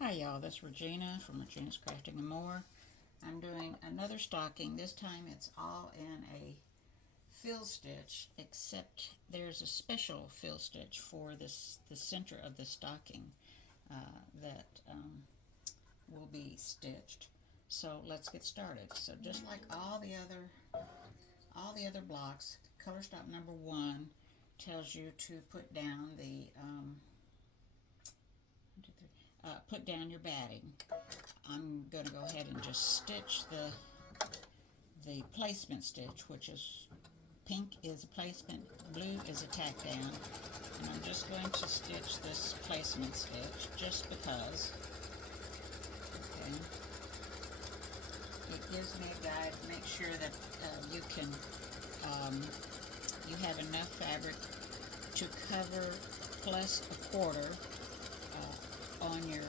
Hi y'all, this is Regina from Regina's Crafting and More. I'm doing another stocking. This time it's all in a fill stitch, except there's a special fill stitch for the center of the stocking that will be stitched. So let's get started. So just like all the other blocks, color stop number 1 tells you to put down the put down your batting. I'm going to go ahead and just stitch the placement stitch, which is pink is a placement, blue is a tack down, and I'm just going to stitch this placement stitch just because. Okay. It gives me a guide to make sure that you have enough fabric to cover plus a quarter on your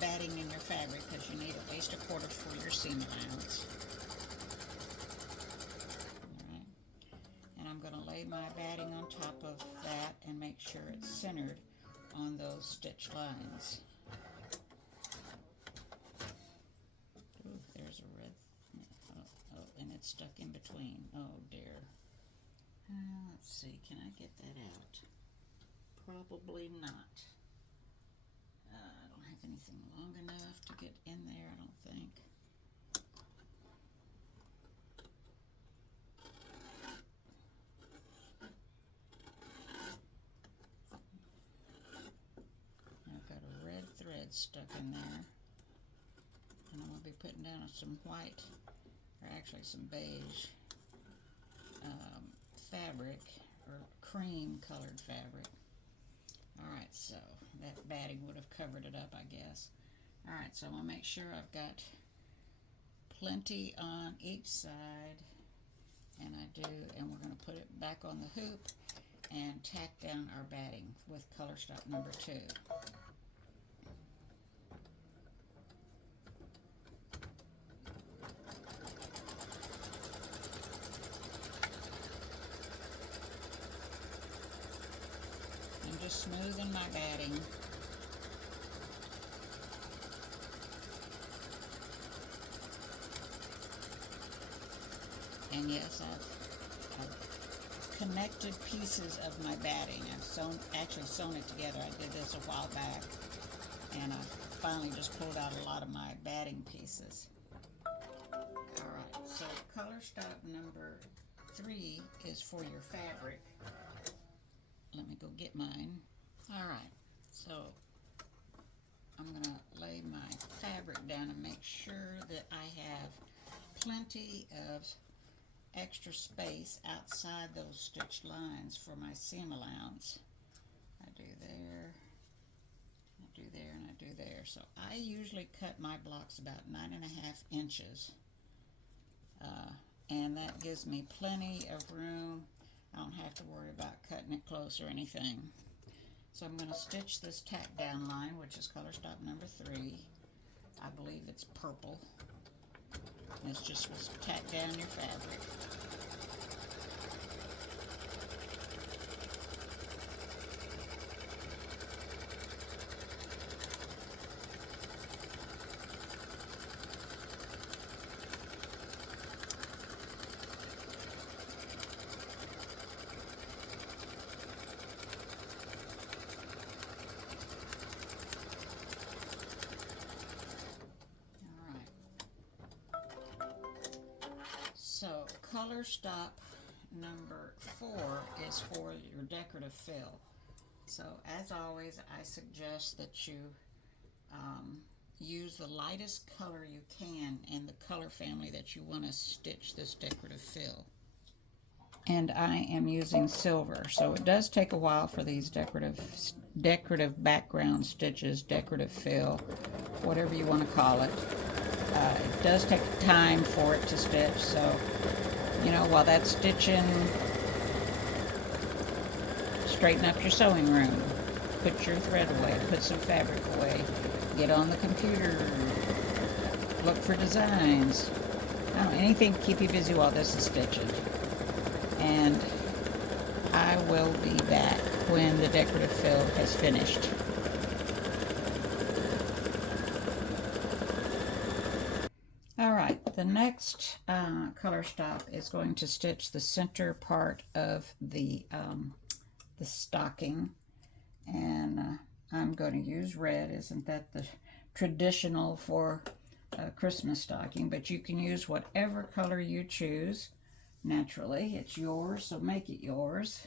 batting in your fabric, because you need at least a quarter for your seam allowance. Alright, and I'm going to lay my batting on top of that and make sure it's centered on those stitch lines. Ooh, there's a red, oh, and it's stuck in between. Oh dear. Let's see, can I get that out? Probably not. I don't have anything long enough to get in there, I don't think. I've got a red thread stuck in there, and I'm going to be putting down some white, or actually some beige fabric, or cream colored fabric. Alright, so that batting would have covered it up, I guess. Alright, so I'm going to make sure I've got plenty on each side, and I do, and we're going to put it back on the hoop and tack down our batting with color stop number 2. I'm just smoothing my batting. And yes, I've connected pieces of my batting. I've actually sewn it together. I did this a while back, and I finally just pulled out a lot of my batting pieces. Alright, so color stop number 3 is for your fabric. Let me go get mine. Alright, so I'm going to lay my fabric down and make sure that I have plenty of extra space outside those stitched lines for my seam allowance. I do there, I do there, and I do there. So I usually cut my blocks about 9.5 inches, and that gives me plenty of room. I don't have to worry about cutting it close or anything. So I'm going to stitch this tack down line, which is color stop number 3. I believe it's purple. And it's just tack down your fabric. So color stop number 4 is for your decorative fill. So as always, I suggest that you use the lightest color you can in the color family that you want to stitch this decorative fill. And I am using silver, so it does take a while for these decorative background stitches, decorative fill, whatever you want to call it. It does take time for it to stitch, so while that's stitching, straighten up your sewing room, put your thread away, put some fabric away, get on the computer, look for designs, anything to keep you busy while this is stitching. And I will be back when the decorative fill has finished. The next color stop is going to stitch the center part of the stocking, and I'm going to use red. Isn't that the traditional for a Christmas stocking? But you can use whatever color you choose. Naturally, it's yours, so make it yours.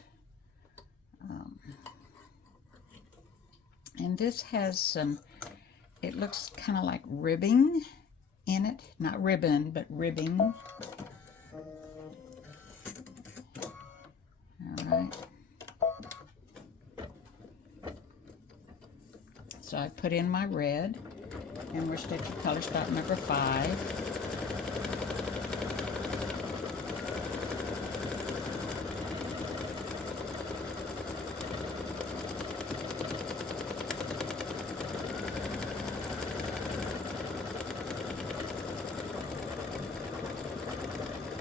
And this has some, it looks kind of like ribbing in it. Not ribbon, but ribbing. All right. So I put in my red, and we're stitching color stop number 5.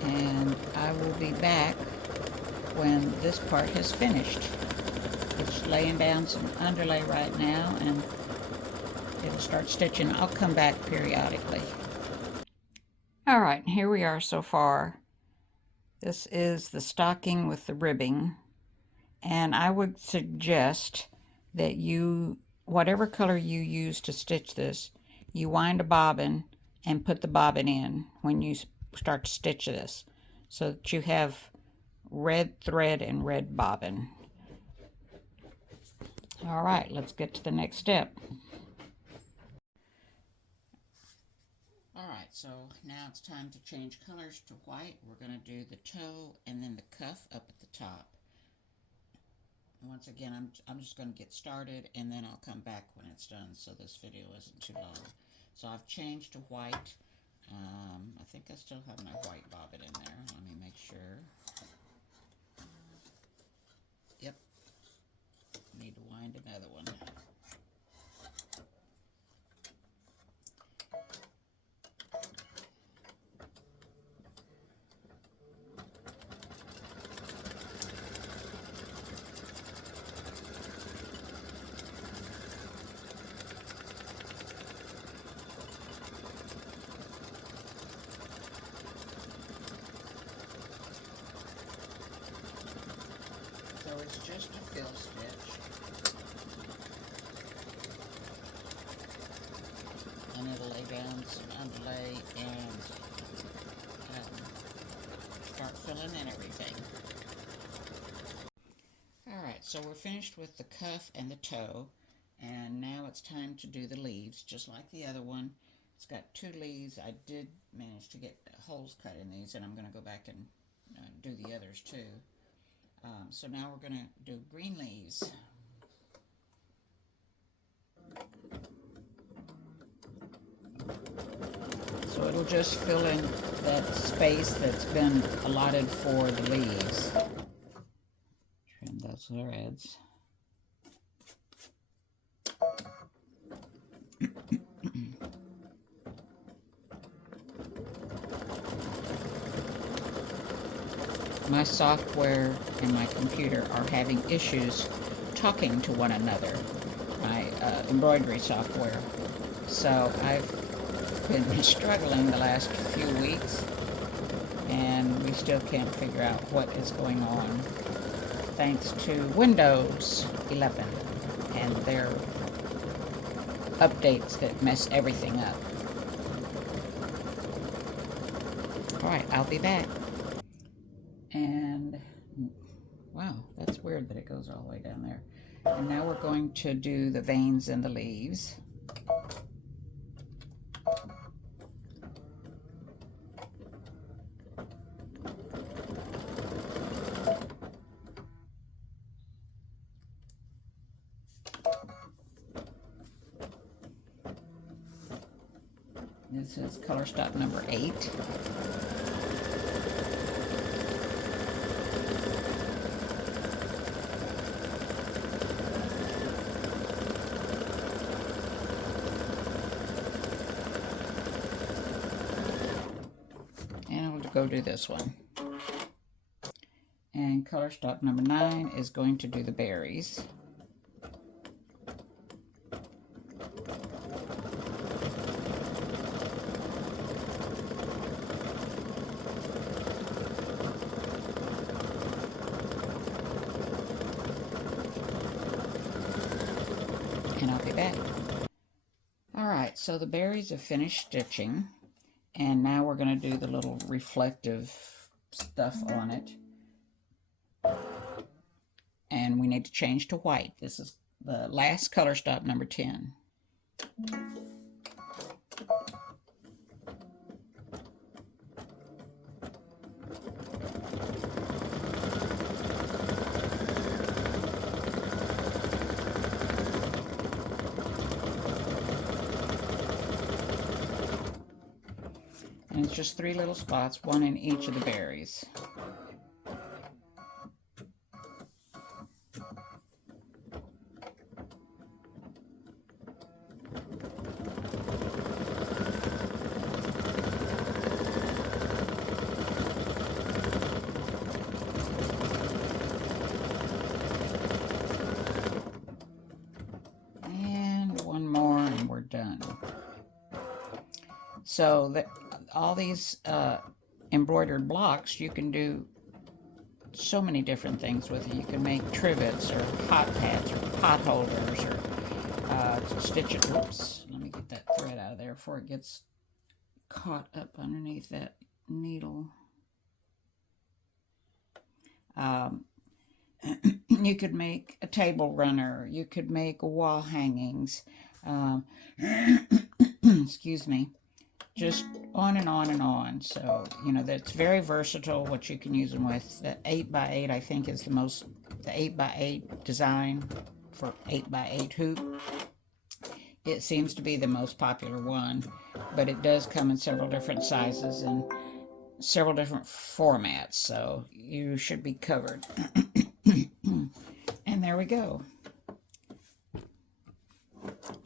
And I will be back when this part has finished. It's laying down some underlay right now, and it'll start stitching. I'll come back periodically. All right, here we are so far. This is the stocking with the ribbing, and I would suggest that you, whatever color you use to stitch this, you wind a bobbin and put the bobbin in when you start to stitch this, so that you have red thread and red bobbin. All right, let's get to the next step. All right, so now it's time to change colors to white. We're going to do the toe and then the cuff up at the top. And once again, I'm just going to get started, and then I'll come back when it's done, so this video isn't too long. So I've changed to white. I think I still have my white bobbin in there. Let me make sure. Yep. Need to wind another one. So it's just a fill stitch, and it'll lay down some underlay and start filling in everything. Alright, so we're finished with the cuff and the toe, and now it's time to do the leaves, just like the other one. It's got 2 leaves. I did manage to get holes cut in these, and I'm going to go back and do the others too. So now we're going to do green leaves. So it'll just fill in that space that's been allotted for the leaves. Trim those threads. My software and my computer are having issues talking to one another, my embroidery software. So I've been struggling the last few weeks, and we still can't figure out what is going on, thanks to Windows 11 and their updates that mess everything up. Alright, I'll be back. And wow, that's weird that it goes all the way down there. And now we're going to do the veins and the leaves. This is color stop number 8. Go do this one. And color stop number 9 is going to do the berries. right, so the berries have finished stitching, and now we're going to do the little reflective stuff on it. And we need to change to white. This is the last color stop, number 10. And it's just 3 little spots, 1 in each of the berries. And one more and we're done. So all these embroidered blocks, you can do so many different things with it. You can make trivets or hot pads or pot holders or stitch it. Whoops, let me get that thread out of there before it gets caught up underneath that needle. You could make a table runner. You could make wall hangings. Excuse me. Just on and on and on. So, you know, that's very versatile what you can use them with. The 8x8, I think, is the 8x8 design for 8x8 hoop. It seems to be the most popular one, but it does come in several different sizes and several different formats, so you should be covered. And there we go.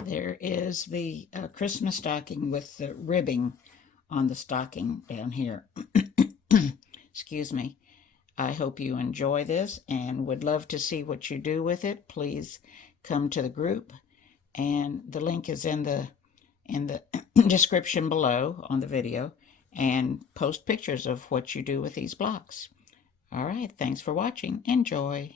There is the Christmas stocking with the ribbing on the stocking down here. Excuse me. I hope you enjoy this and would love to see what you do with it. Please come to the group, and the link is in the description below on the video, and post pictures of what you do with these blocks. All right, thanks for watching. Enjoy.